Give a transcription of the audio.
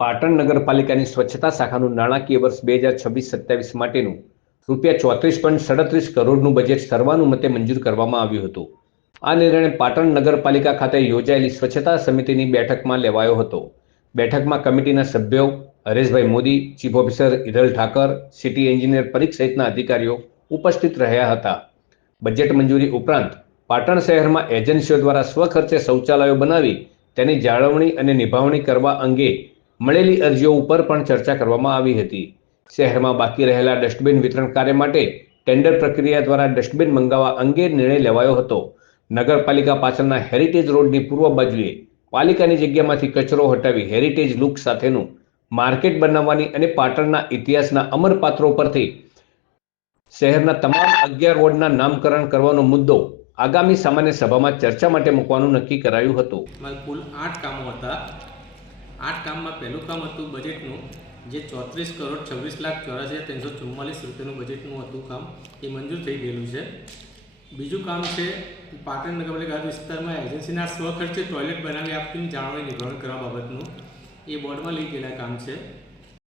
પાટણ નગરપાલિકાની સ્વચ્છતા શાખાનું નાણાકીય વર્ષ 2026-27 માટેનું ₹34.37 કરોડનું બજેટ સર્વાનુમતે મંજૂર કરવામાં આવ્યું હતું। આ નિર્ણય પાટણ નગરપાલિકા ખાતે યોજાયેલી સ્વચ્છતા સમિતિની બેઠકમાં લેવાયો હતો। બેઠકમાં કમિટીના સભ્યો Hareshbhai Modi, chief officer Hiral Thakar, city engineer Parikh સહિતના અધિકારીઓ ઉપસ્થિત રહ્યા હતા। બજેટ મંજૂરી ઉપરાંત પાટણ શહેરમાં એજન્સીઓ દ્વારા સ્વખર્ચે શૌચાલયો બનાવી તેની જાળવણી અને નિભાવણી કરવા અંગે મળેલી અરજીઓ ઉપર પણ ચર્ચા કરવામાં આવી હતી। શહેરમાં બાકી રહેલા ડસ્ટબિન વિતરણ કાર્ય માટે ટેન્ડર પ્રક્રિયા દ્વારા ડસ્ટબિન મંગાવવા અંગે નિર્ણય લેવાયો હતો। નગરપાલિકા પાછળના હેરિટેજ રોડની પૂર્વ બાજુએ પાલિકાની જગ્યામાંથી કચરો હટાવી હેરિટેજ લુક સાથેનું માર્કેટ બનાવવાની અને પાટણના ઇતિહાસના અમર પાત્રો પરથી શહેરના તમામ 11 વોર્ડના નામકરણ કરવાનો મુદ્દો આગામી સામાન્ય સભામાં ચર્ચા માટે મૂકવાનું નક્કી કરાયું હતું। કુલ 8 કામો હતા। 8 કામમાં પહેલું કામ હતું બજેટનું, જે 34,26,84,344 રૂપિયાનું બજેટનું હતું કામ, એ મંજૂર થઈ ગયેલું છે। બીજું કામ છે પાટણ નગરપાલિકા વિસ્તારમાં એજન્સીના સ્વખર્ચે ટોયલેટ બનાવી આપીને જાળવણી નિભાવણી કરવા બાબતનું, એ બોર્ડમાં લઈ ગયેલા કામ છે।